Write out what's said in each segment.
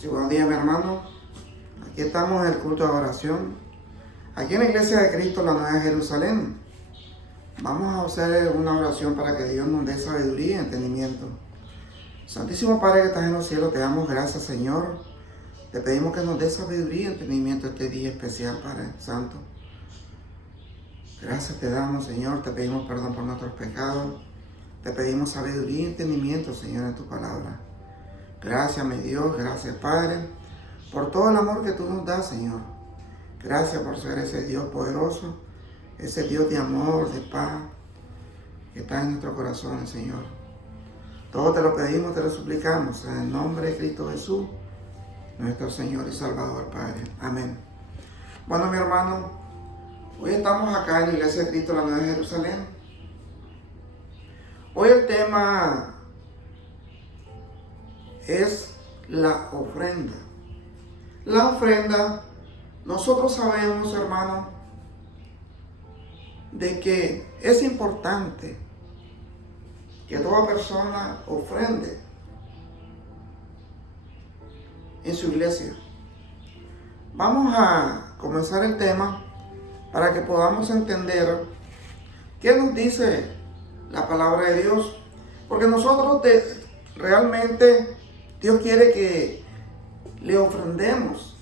Sí, buenos días, mi hermano. Aquí estamos en el culto de oración. Aquí en la Iglesia de Cristo, la Nueva Jerusalén. Vamos a hacer una oración para que Dios nos dé sabiduría y entendimiento. Santísimo Padre que estás en los cielos, te damos gracias, Señor. Te pedimos que nos dé sabiduría y entendimiento este día especial, Padre Santo. Gracias te damos, Señor. Te pedimos perdón por nuestros pecados. Te pedimos sabiduría y entendimiento, Señor, en tu palabra. Gracias, mi Dios. Gracias, Padre, por todo el amor que tú nos das, Señor. Gracias por ser ese Dios poderoso, ese Dios de amor, de paz, que está en nuestros corazones, Señor. Todo te lo pedimos, te lo suplicamos, en el nombre de Cristo Jesús, nuestro Señor y Salvador, Padre. Amén. Bueno, mi hermano, hoy estamos acá en la Iglesia de Cristo, la Nueva Jerusalén. Hoy el tema es la ofrenda. La ofrenda, nosotros sabemos, hermano, de que es importante que toda persona ofrende en su iglesia. Vamos a comenzar el tema para que podamos entender qué nos dice la palabra de Dios, porque nosotros realmente Dios quiere que le ofrendemos.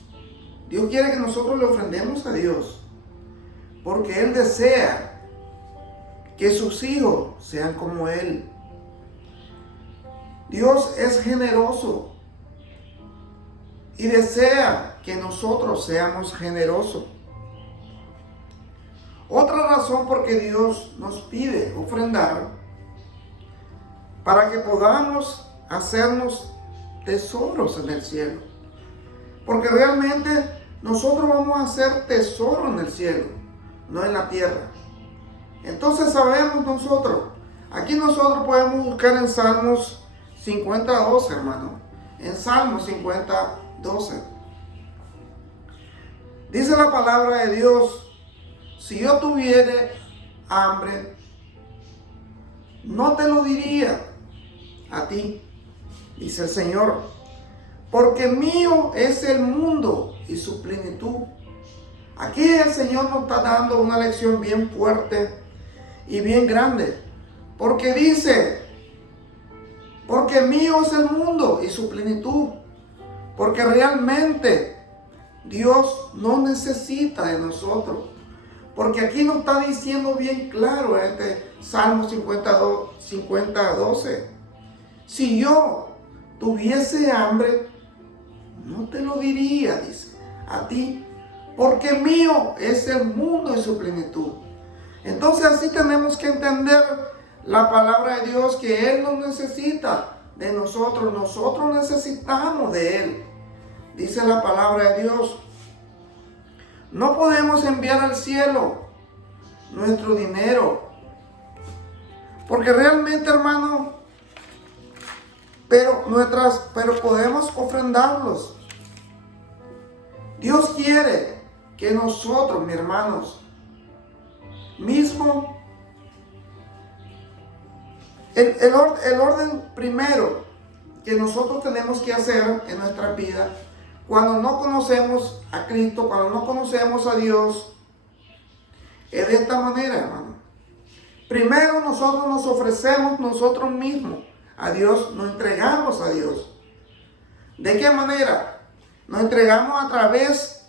Dios quiere que nosotros le ofrendemos a Dios, porque Él desea que sus hijos sean como Él. Dios es generoso y desea que nosotros seamos generosos. Otra razón por que Dios nos pide ofrendar, para que podamos hacernos tesoros en el cielo. Porque realmente nosotros vamos a hacer tesoro en el cielo, no en la tierra. Entonces sabemos nosotros, aquí nosotros podemos buscar en Salmos 50:12, hermano. En Salmos 50:12. Dice la palabra de Dios: si yo tuviera hambre, no te lo diría a ti, dice el Señor, porque mío es el mundo y su plenitud. Aquí el Señor nos está dando una lección bien fuerte y bien grande, porque dice, porque mío es el mundo y su plenitud, porque realmente Dios no necesita de nosotros, porque aquí nos está diciendo bien claro este Salmo 50:12. Si yo tuviese hambre, no te lo diría, dice, a ti, porque mío es el mundo y su plenitud. Entonces así tenemos que entender la palabra de Dios, que Él no necesita de nosotros, nosotros necesitamos de Él. Dice la palabra de Dios: no podemos enviar al cielo nuestro dinero, porque realmente, hermano, pero podemos ofrendarlos. Dios quiere que nosotros, mis hermanos, mismo el orden primero que nosotros tenemos que hacer en nuestra vida, cuando no conocemos a Cristo, cuando no conocemos a Dios, es de esta manera, hermano. Primero nosotros nos ofrecemos nosotros mismos a Dios, nos entregamos a Dios. ¿De qué manera? Nos entregamos a través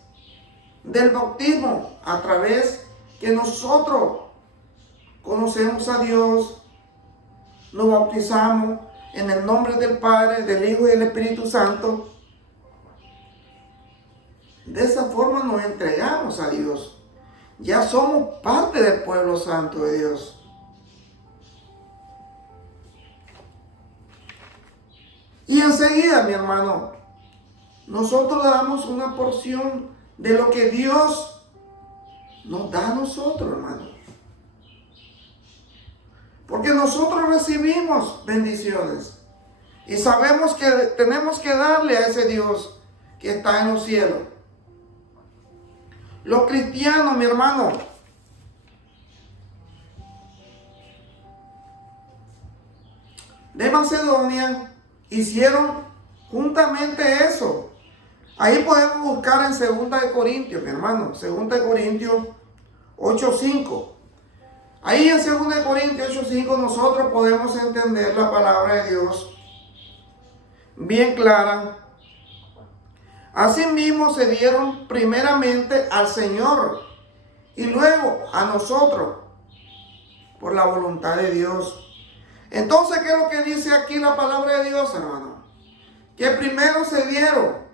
del bautismo, a través que nosotros conocemos a Dios, nos bautizamos en el nombre del Padre, del Hijo y del Espíritu Santo. De esa forma nos entregamos a Dios. Ya somos parte del pueblo santo de Dios. Y enseguida, mi hermano, nosotros damos una porción de lo que Dios nos da a nosotros, hermano. Porque nosotros recibimos bendiciones y sabemos que tenemos que darle a ese Dios que está en los cielos. Los cristianos, mi hermano, de Macedonia hicieron juntamente eso. Ahí podemos buscar en 2 Corintios, mi hermano, 2 Corintios 8:5. Ahí en 2 Corintios 8:5 nosotros podemos entender la palabra de Dios bien clara. Asimismo se dieron primeramente al Señor y luego a nosotros por la voluntad de Dios. Entonces, ¿qué es lo que dice aquí la palabra de Dios, hermano? Que primero se dieron.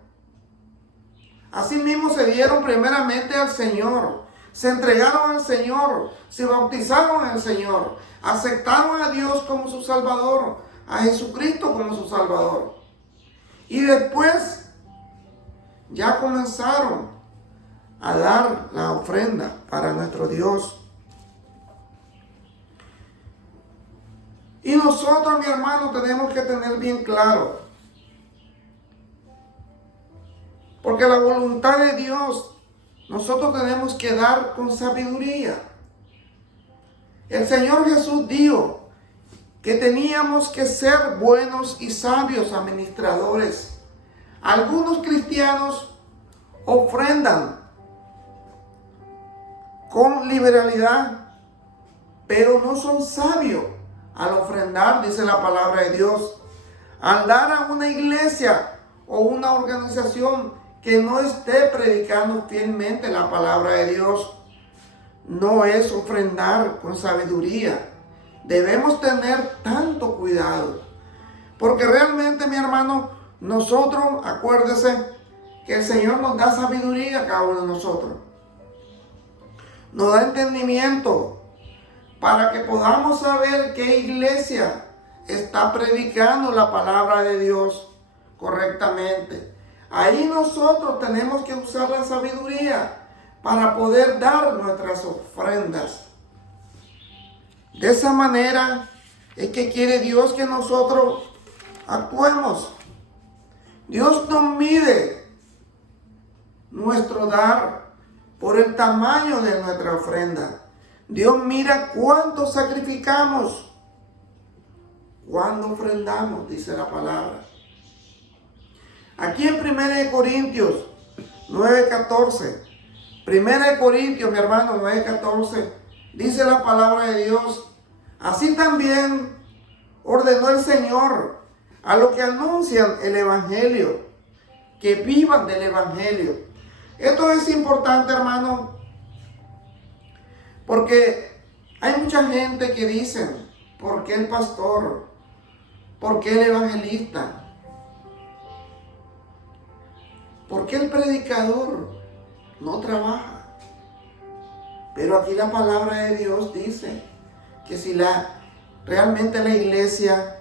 Asimismo se dieron primeramente al Señor. Se entregaron al Señor. Se bautizaron en el Señor. Aceptaron a Dios como su Salvador. A Jesucristo como su Salvador. Y después ya comenzaron a dar la ofrenda para nuestro Dios. Y nosotros, mi hermano, tenemos que tener bien claro. Porque la voluntad de Dios, nosotros tenemos que dar con sabiduría. El Señor Jesús dijo que teníamos que ser buenos y sabios administradores. Algunos cristianos ofrendan con liberalidad, pero no son sabios al ofrendar, dice la palabra de Dios. Al dar a una iglesia o una organización que no esté predicando fielmente la palabra de Dios, no es ofrendar con sabiduría. Debemos tener tanto cuidado, porque realmente, mi hermano, nosotros, acuérdese que el Señor nos da sabiduría a cada uno de nosotros. Nos da entendimiento para que podamos saber qué iglesia está predicando la palabra de Dios correctamente. Ahí nosotros tenemos que usar la sabiduría para poder dar nuestras ofrendas. De esa manera es que quiere Dios que nosotros actuemos. Dios nos mide nuestro dar por el tamaño de nuestra ofrenda. Dios mira cuánto sacrificamos, cuando ofrendamos, dice la palabra. Aquí en 1 Corintios 9:14, 1 Corintios, mi hermano, 9:14, dice la palabra de Dios: así también ordenó el Señor a los que anuncian el Evangelio, que vivan del Evangelio. Esto es importante, hermano, porque hay mucha gente que dice: ¿por qué el pastor? ¿Por qué el evangelista? ¿Por qué el predicador no trabaja? Pero aquí la palabra de Dios dice que si realmente la iglesia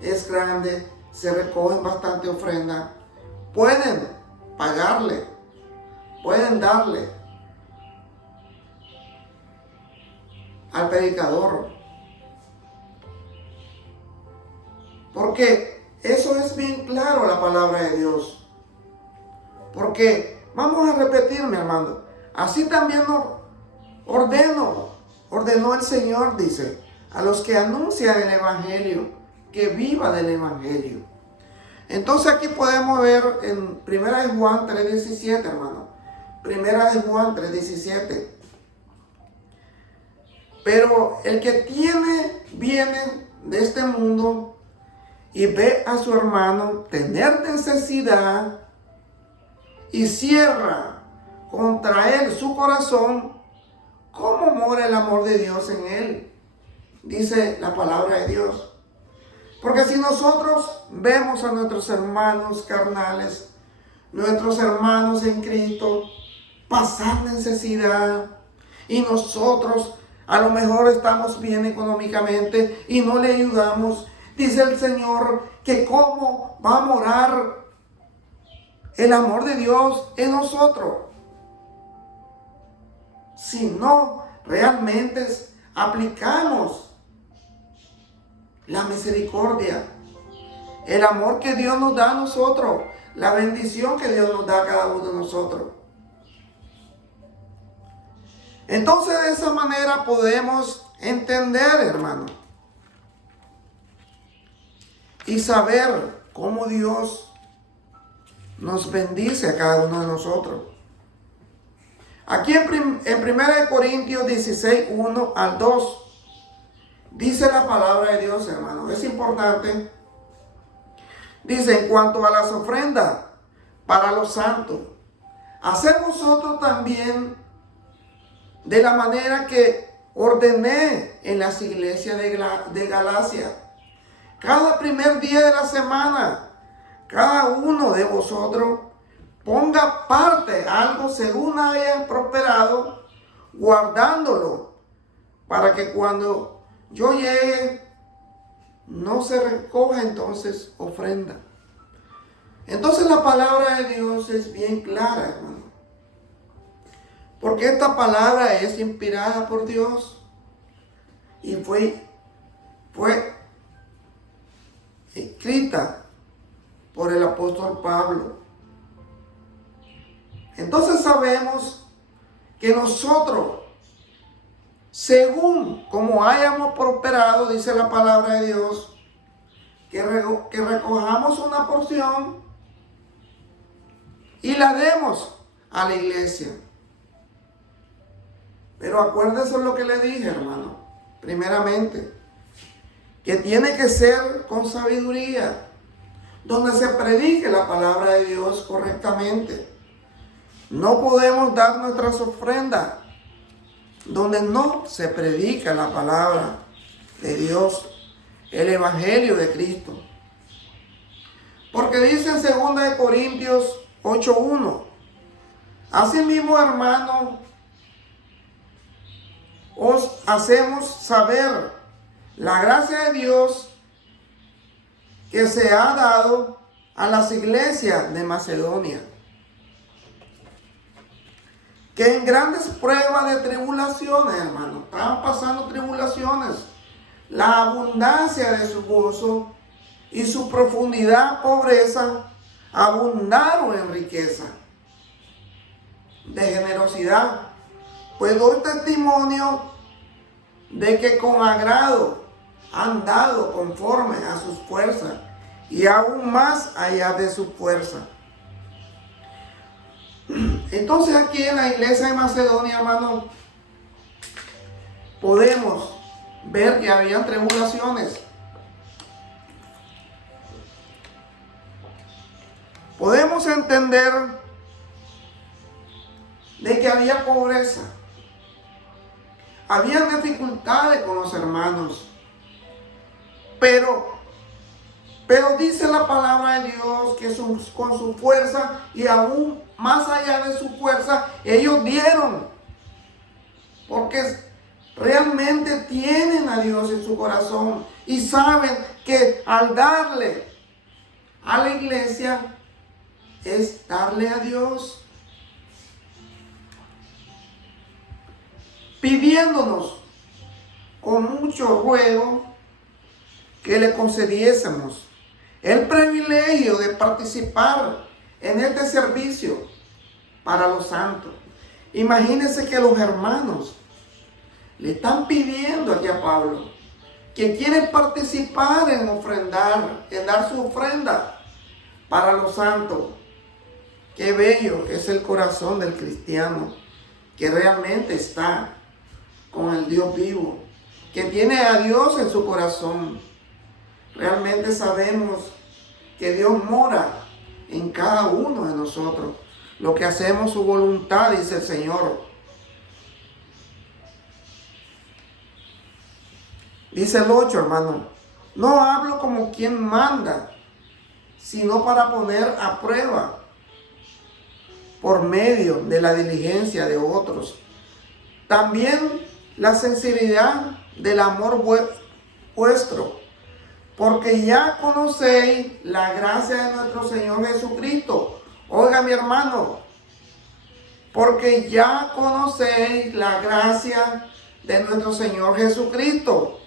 es grande, se recogen bastante ofrenda, pueden pagarle, pueden darle al predicador. Porque eso es bien claro la palabra de Dios. Porque, vamos a repetir, mi hermano, así también ordenó el Señor, dice, a los que anuncian el Evangelio, que viva del Evangelio. Entonces aquí podemos ver en 1 Juan 3:17, hermano. 1 Juan 3:17. Pero el que tiene bienes de este mundo y ve a su hermano tener necesidad y cierra contra él su corazón, ¿cómo mora el amor de Dios en él? Dice la palabra de Dios. Porque si nosotros vemos a nuestros hermanos carnales, nuestros hermanos en Cristo, pasar necesidad, y nosotros a lo mejor estamos bien económicamente y no le ayudamos, dice el Señor que cómo va a morar el amor de Dios en nosotros si no realmente aplicamos la misericordia, el amor que Dios nos da a nosotros, la bendición que Dios nos da a cada uno de nosotros. Entonces de esa manera podemos entender, hermano, y saber cómo Dios nos bendice a cada uno de nosotros. Aquí en 1 Corintios 16, 1 al 2, dice la palabra de Dios, hermano. Es importante. Dice, en cuanto a las ofrendas para los santos, haced vosotros también de la manera que ordené en las iglesias de Galacia. Cada primer día de la semana, cada uno de vosotros ponga parte algo según haya prosperado, guardándolo, para que cuando yo llegue no se recoja entonces ofrenda. Entonces la palabra de Dios es bien clara, hermano. Porque esta palabra es inspirada por Dios y fue escrita por el apóstol Pablo. Entonces sabemos que nosotros, según como hayamos prosperado, dice la palabra de Dios, que recojamos una porción y la demos a la iglesia. Pero acuérdense lo que le dije, hermano, primeramente, que tiene que ser con sabiduría, donde se predique la palabra de Dios correctamente. No podemos dar nuestras ofrendas donde no se predica la palabra de Dios, el evangelio de Cristo. Porque dice en 2 Corintios 8:1, asimismo, hermanos, os hacemos saber la gracia de Dios que se ha dado a las iglesias de Macedonia, que en grandes pruebas de tribulaciones, hermano, estaban pasando tribulaciones, la abundancia de su gozo y su profundidad pobreza abundaron en riqueza de generosidad. Pues doy testimonio de que con agrado han dado conforme a sus fuerzas y aún más allá de su fuerza. Entonces aquí en la iglesia de Macedonia, hermano, podemos ver que habían tribulaciones. Podemos entender de que había pobreza. Habían dificultades con los hermanos. Pero dice la palabra de Dios que con su fuerza y aún más allá de su fuerza, ellos dieron. Porque realmente tienen a Dios en su corazón y saben que al darle a la iglesia es darle a Dios. Pidiéndonos con mucho ruego que le concediésemos el privilegio de participar en este servicio para los santos. Imagínense que los hermanos le están pidiendo aquí a Pablo que quieren participar en ofrendar, en dar su ofrenda para los santos. Qué bello es el corazón del cristiano que realmente está con el Dios vivo, que tiene a Dios en su corazón. Realmente sabemos que Dios mora en cada uno de nosotros. Lo que hacemos su voluntad, dice el Señor. Dice el 8, hermano, no hablo como quien manda, sino para poner a prueba por medio de la diligencia de otros. También la sinceridad del amor vuestro, porque ya conocéis la gracia de nuestro Señor Jesucristo. Oiga, mi hermano, porque ya conocéis la gracia de nuestro Señor Jesucristo,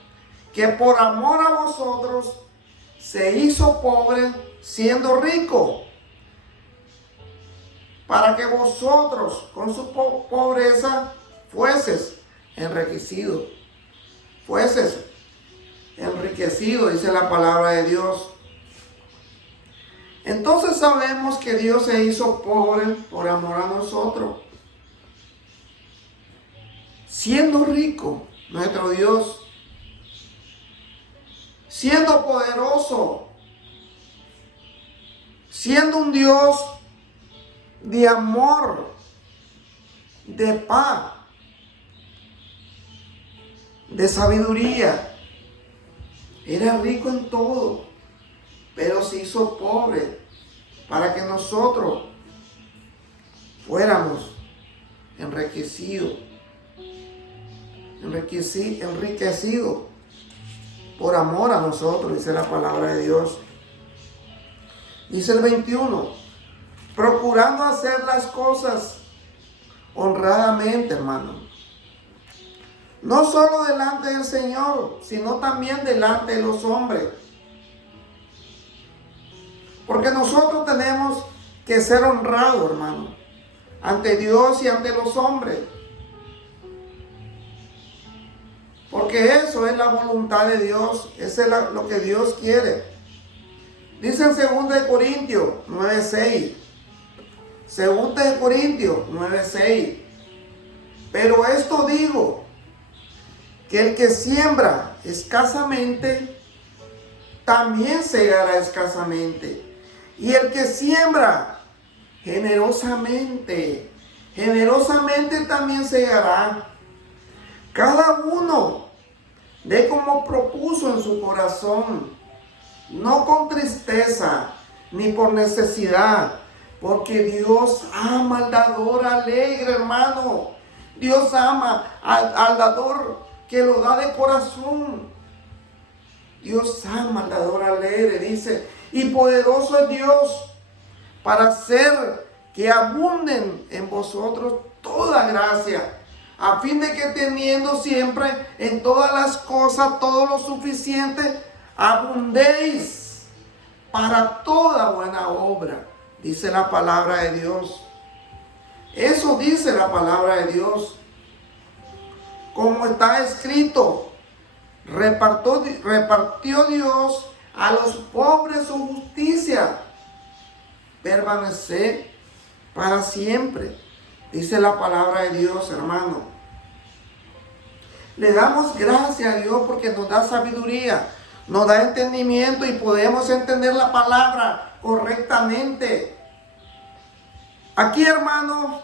que por amor a vosotros se hizo pobre siendo rico, para que vosotros con su pobreza fueses enriquecidos. Fueses enriquecidos, dice la palabra de Dios. Entonces sabemos que Dios se hizo pobre por amor a nosotros. Siendo rico, nuestro Dios, siendo poderoso, siendo un Dios de amor, de paz, de sabiduría. Era rico en todo, pero se hizo pobre para que nosotros fuéramos enriquecidos por amor a nosotros, dice la palabra de Dios. Dice el 21, procurando hacer las cosas honradamente, hermano. No solo delante del Señor, sino también delante de los hombres. Porque nosotros tenemos que ser honrados, hermano, ante Dios y ante los hombres. Porque eso es la voluntad de Dios, eso es lo que Dios quiere. Dice en 2 Corintios 9:6. 2 Corintios 9:6. Pero esto digo, que el que siembra escasamente, también segará escasamente. Y el que siembra generosamente también segará. Cada uno de como propuso en su corazón, no con tristeza ni por necesidad, porque Dios ama al dador alegre, hermano. Dios ama al dador que lo da de corazón. Dios ama al dador alegre, dice, y poderoso es Dios para hacer que abunden en vosotros toda gracia, a fin de que teniendo siempre en todas las cosas todo lo suficiente, abundéis para toda buena obra, dice la palabra de Dios. Eso dice la palabra de Dios. Como está escrito, repartió Dios a los pobres su justicia, permanecer para siempre, dice la palabra de Dios, hermano. Le damos gracias a Dios porque nos da sabiduría, nos da entendimiento y podemos entender la palabra correctamente. Aquí, hermano,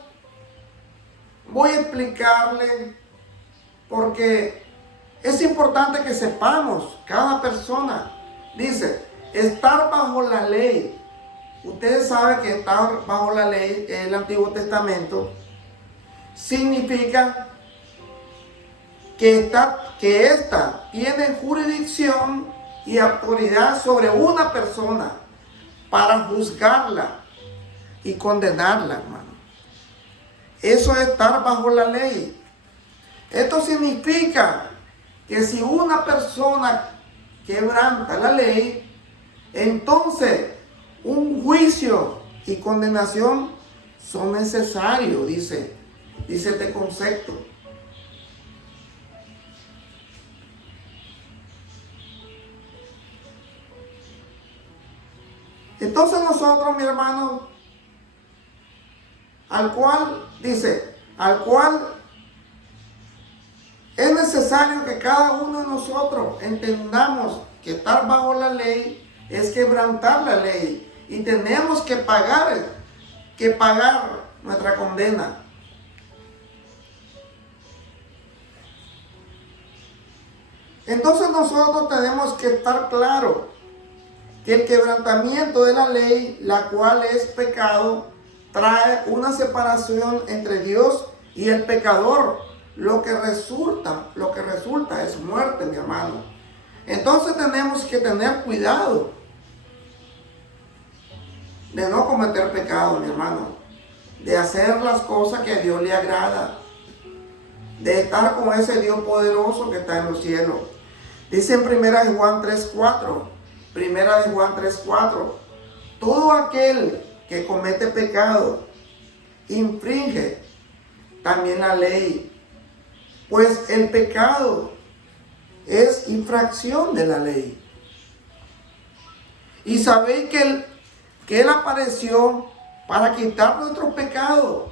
voy a explicarle, porque es importante que sepamos, cada persona, dice, estar bajo la ley. Ustedes saben que estar bajo la ley en el Antiguo Testamento significa que esta tiene jurisdicción y autoridad sobre una persona para juzgarla y condenarla, hermano. Eso es estar bajo la ley. Esto significa que si una persona quebranta la ley, entonces un juicio y condenación son necesarios, dice este concepto. Entonces nosotros, mi hermano, al cual es necesario que cada uno de nosotros entendamos que estar bajo la ley es quebrantar la ley y tenemos que pagar nuestra condena. Entonces nosotros tenemos que estar claros que el quebrantamiento de la ley, la cual es pecado, trae una separación entre Dios y el pecador. Lo que resulta es muerte, mi hermano. Entonces tenemos que tener cuidado de no cometer pecado, mi hermano, de hacer las cosas que a Dios le agrada, de estar con ese Dios poderoso que está en los cielos. Dice en 1 Juan 3:4, 1 Juan 3:4, todo aquel que comete pecado infringe también la ley, pues el pecado es infracción de la ley. Y sabéis que que Él apareció para quitar nuestros pecados.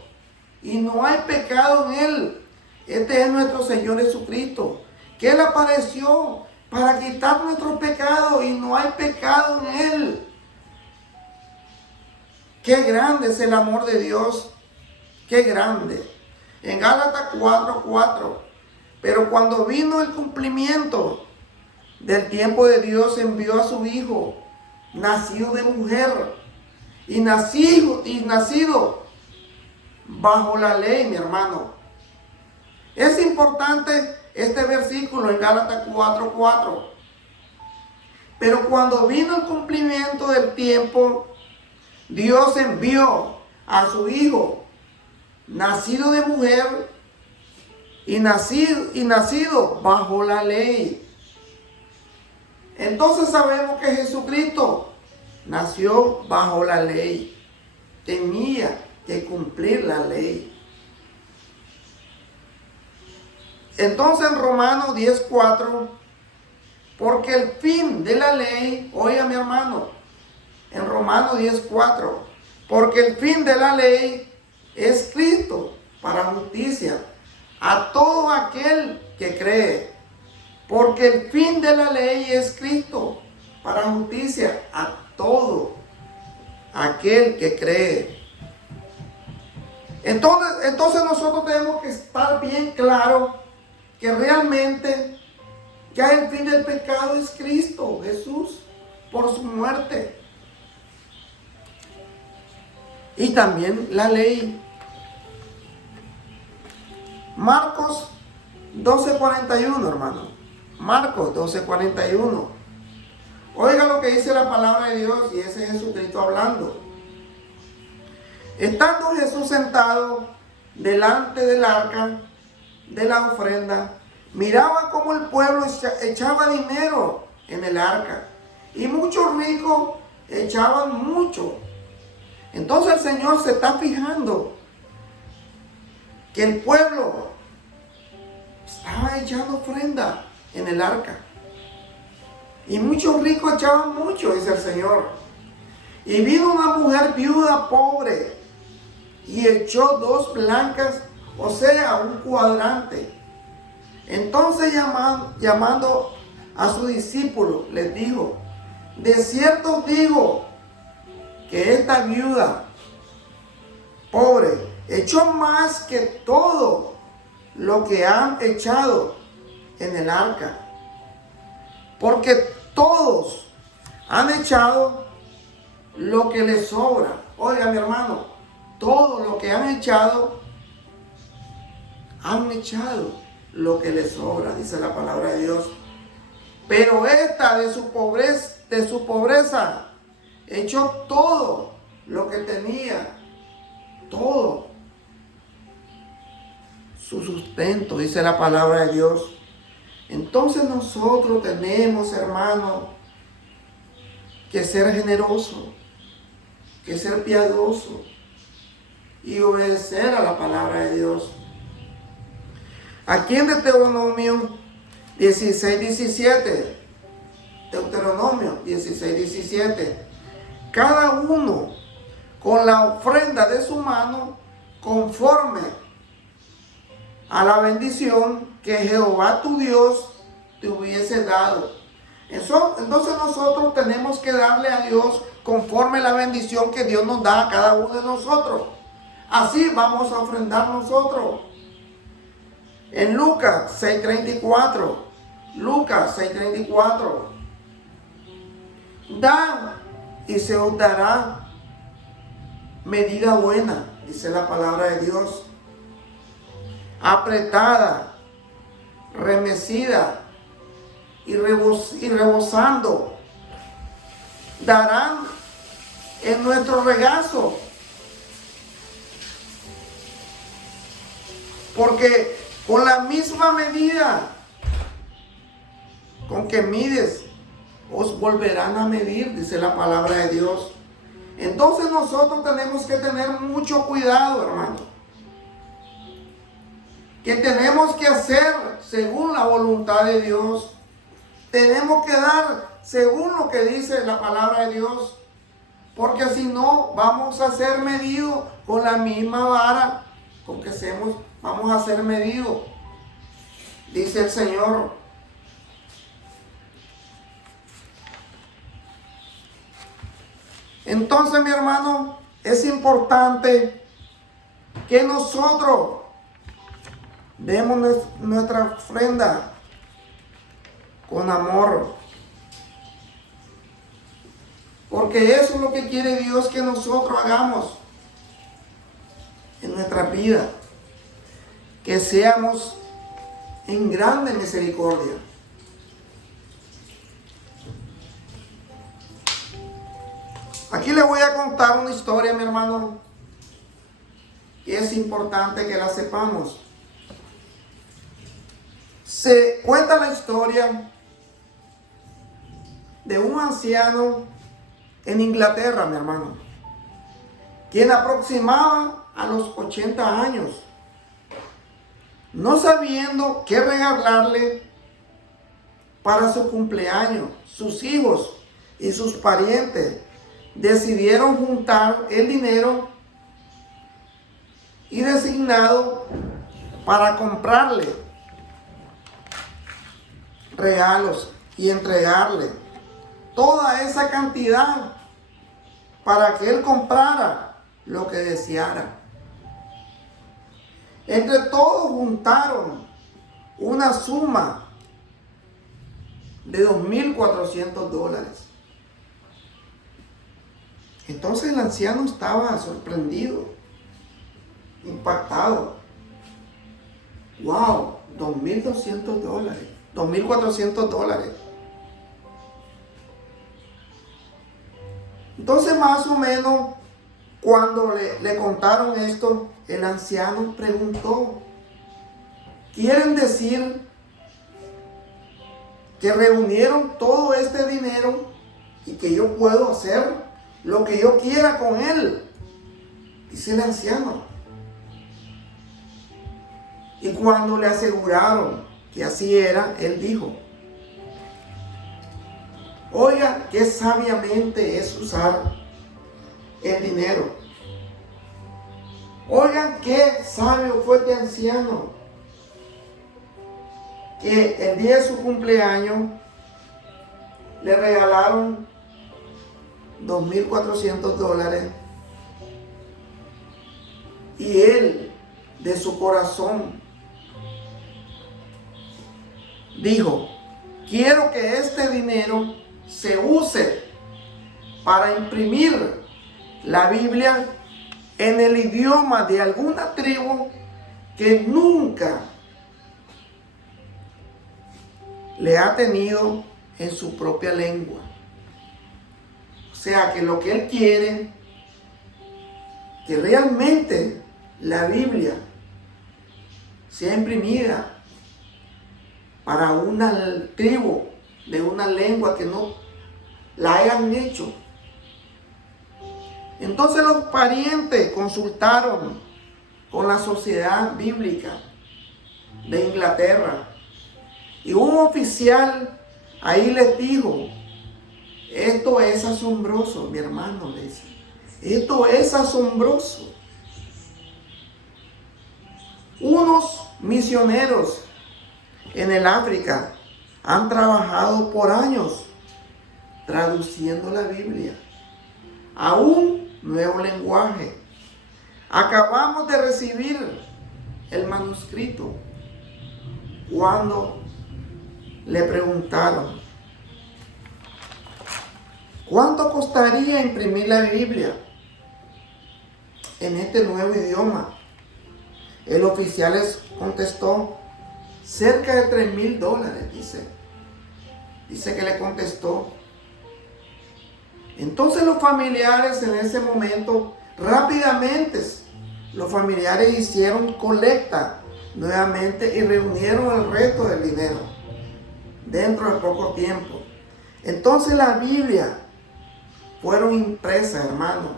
Y no hay pecado en Él. Este es nuestro Señor Jesucristo. Que Él apareció para quitar nuestros pecados y no hay pecado en Él. Qué grande es el amor de Dios. Qué grande. En Gálatas 4:4. Pero cuando vino el cumplimiento del tiempo de Dios, envió a su Hijo, nacido de mujer y nacido bajo la ley, mi hermano. Es importante este versículo en Gálatas 4:4. Pero cuando vino el cumplimiento del tiempo, Dios envió a su Hijo, nacido de mujer y nacido bajo la ley. Entonces sabemos que Jesucristo nació bajo la ley. Tenía que cumplir la ley. Entonces en Romanos 10:4, porque el fin de la ley, oiga mi hermano, en Romanos 10:4, porque el fin de la ley es Cristo para justicia a todo aquel que cree. Porque el fin de la ley es Cristo para justicia a todo aquel que cree. Entonces nosotros tenemos que estar bien claros que realmente ya el fin del pecado es Cristo Jesús por su muerte. Y también la ley. Marcos 12:41, hermano. Marcos 12:41. Oiga lo que dice la palabra de Dios y ese es Jesucristo hablando. Estando Jesús sentado delante del arca de la ofrenda, miraba cómo el pueblo echaba dinero en el arca y muchos ricos echaban mucho. Entonces el Señor se está fijando que el pueblo estaba echando ofrenda en el arca. Y muchos ricos echaban mucho, dice el Señor. Y vino una mujer viuda pobre y echó 2 blancas, o sea, un cuadrante. Entonces llamando a sus discípulos, les dijo: de cierto os digo que esta viuda pobre echó más que todo lo que han echado en el arca, porque todos han echado lo que les sobra. Oiga mi hermano, todo lo que han echado lo que les sobra, dice la palabra de Dios. Pero esta de su pobreza echó todo lo que tenía, todo su sustento, dice la palabra de Dios. Entonces nosotros tenemos, hermanos, que ser generosos, que ser piadosos y obedecer a la palabra de Dios. Aquí en Deuteronomio 16:17, Deuteronomio 16:17, cada uno con la ofrenda de su mano conforme a la bendición que Jehová tu Dios te hubiese dado. Entonces nosotros tenemos que darle a Dios conforme la bendición que Dios nos da a cada uno de nosotros. Así vamos a ofrendar nosotros. En Lucas 6:34, Lucas 6:34, da y se os dará medida buena, dice la palabra de Dios, apretada, remecida y rebosando, darán en nuestro regazo, porque con la misma medida con que mides, os volverán a medir, dice la palabra de Dios. Entonces nosotros tenemos que tener mucho cuidado, hermano, que tenemos que hacer según la voluntad de Dios. Tenemos que dar según lo que dice la palabra de Dios, porque si no vamos a ser medidos con la misma vara con que vamos a ser medidos, dice el Señor. Entonces, mi hermano, es importante que nosotros demos nuestra ofrenda con amor, porque eso es lo que quiere Dios que nosotros hagamos en nuestra vida, que seamos en grande misericordia. Aquí le voy a contar una historia, mi hermano, que es importante que la sepamos. Se cuenta la historia de un anciano en Inglaterra, mi hermano, quien aproximaba a los 80 años, no sabiendo qué regalarle para su cumpleaños. Sus hijos y sus parientes decidieron juntar el dinero y designado para comprarle regalos y entregarle toda esa cantidad para que él comprara lo que deseara. Entre todos juntaron una suma de $2,400. Entonces el anciano estaba sorprendido, impactado. ¡Wow! $2,200, $2,400. Entonces, más o menos, cuando le contaron esto, el anciano preguntó: ¿quieren decir que reunieron todo este dinero y que yo puedo hacer lo que yo quiera con él? Dice el anciano. Y cuando le aseguraron que así era, él dijo: oiga, qué sabiamente es usar el dinero. Oigan, qué sabio fue este anciano, que el día de su cumpleaños le regalaron $2,400 y él, de su corazón, dijo: quiero que este dinero se use para imprimir la Biblia en el idioma de alguna tribu que nunca le ha tenido en su propia lengua. O sea, que lo que él quiere, que realmente la Biblia sea imprimida para una tribu de una lengua que no la hayan hecho. Entonces los parientes consultaron con la Sociedad Bíblica de Inglaterra y un oficial ahí les dijo: esto es asombroso, mi hermano, le dice. Esto es asombroso. Unos misioneros en el África han trabajado por años traduciendo la Biblia a un nuevo lenguaje. Acabamos de recibir el manuscrito. Cuando le preguntaron: ¿cuánto costaría imprimir la Biblia en este nuevo idioma? El oficial les contestó: cerca de $3,000, dice que le contestó. Entonces los familiares en ese momento, rápidamente, los familiares hicieron colecta nuevamente y reunieron el resto del dinero dentro de poco tiempo. Entonces la Biblia fueron impresas, hermano,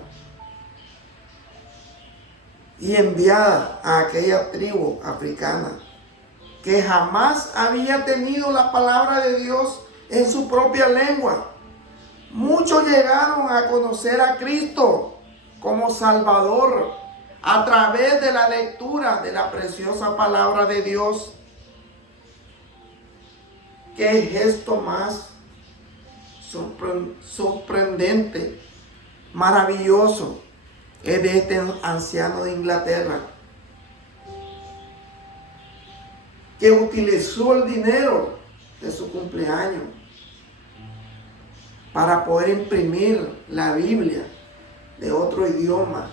y enviadas a aquella tribu africana que jamás había tenido la palabra de Dios en su propia lengua. Muchos llegaron a conocer a Cristo como Salvador a través de la lectura de la preciosa palabra de Dios. Qué gesto más sorprendente, maravilloso es de este anciano de Inglaterra, que utilizó el dinero de su cumpleaños para poder imprimir la Biblia de otro idioma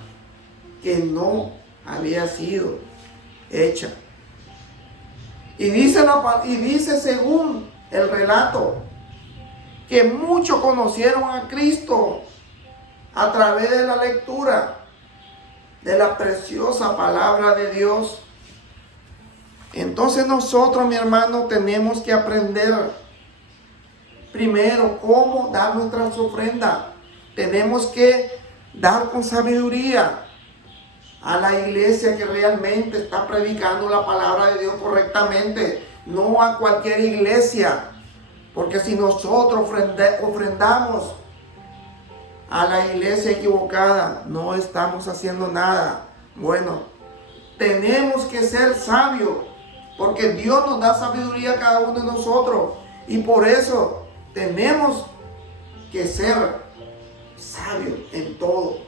que no había sido hecha. Y dice según el relato que muchos conocieron a Cristo a través de la lectura de la preciosa palabra de Dios. Entonces nosotros, mi hermano, tenemos que aprender primero cómo dar nuestras ofrendas. Tenemos que dar con sabiduría a la iglesia que realmente está predicando la palabra de Dios correctamente, no a cualquier iglesia. Porque si nosotros ofrendamos a la iglesia equivocada, no estamos haciendo nada bueno. Tenemos que ser sabios, porque Dios nos da sabiduría a cada uno de nosotros. Y por eso tenemos que ser sabios en todo.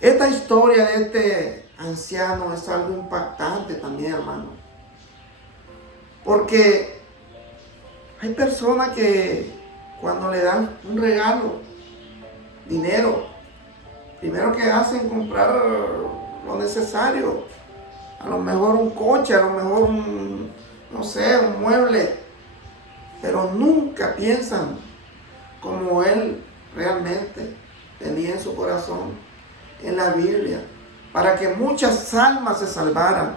Esta historia de este anciano es algo impactante también, hermano. Porque hay personas que cuando le dan un regalo, dinero, primero que hacen comprar lo necesario. A lo mejor un coche, a lo mejor un mueble. Pero nunca piensan como él realmente tenía en su corazón, en la Biblia, para que muchas almas se salvaran.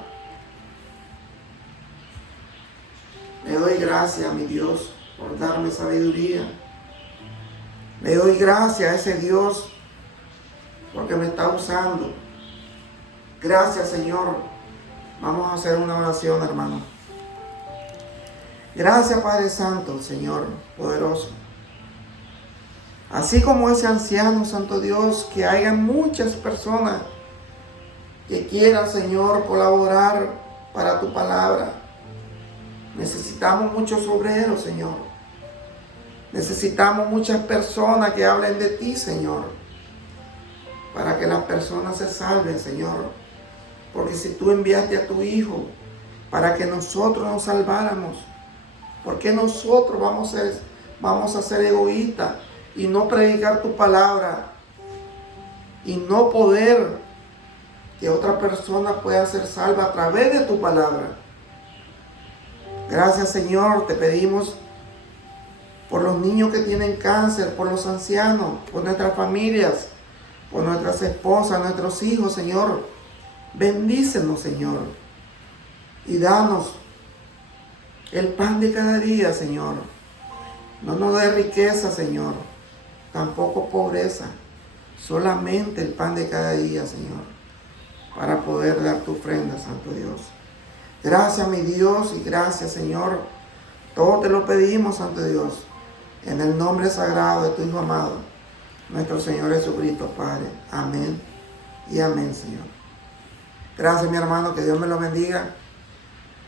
Le doy gracias a mi Dios por darme sabiduría. Le doy gracias a ese Dios porque me está usando. Gracias, Señor. Vamos a hacer una oración, hermano. Gracias, Padre Santo, Señor poderoso. Así como ese anciano, Santo Dios, que haya muchas personas que quieran, Señor, colaborar para tu palabra. Necesitamos muchos obreros, Señor. Necesitamos muchas personas que hablen de ti, Señor, para que las personas se salven, Señor. Porque si tú enviaste a tu Hijo para que nosotros nos salváramos, ¿por qué nosotros vamos a ser egoístas y no predicar tu palabra y no poder que otra persona pueda ser salva a través de tu palabra? Gracias, Señor, te pedimos por los niños que tienen cáncer, por los ancianos, por nuestras familias, por nuestras esposas, nuestros hijos, Señor. Bendícenos, Señor, y danos el pan de cada día, Señor. No nos dé riqueza, Señor, tampoco pobreza, solamente el pan de cada día, Señor, para poder dar tu ofrenda, Santo Dios. Gracias, mi Dios, y gracias, Señor. Todo te lo pedimos, Santo Dios, en el nombre sagrado de tu Hijo amado, nuestro Señor Jesucristo, Padre. Amén y amén, Señor. Gracias, mi hermano, que Dios me lo bendiga.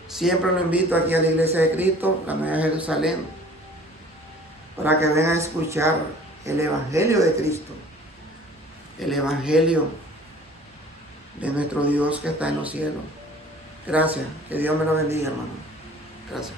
Siempre lo invito aquí a la Iglesia de Cristo, la Nueva Jerusalén, para que vengan a escuchar el Evangelio de Cristo, el Evangelio de nuestro Dios que está en los cielos. Gracias, que Dios me lo bendiga, hermano. Gracias.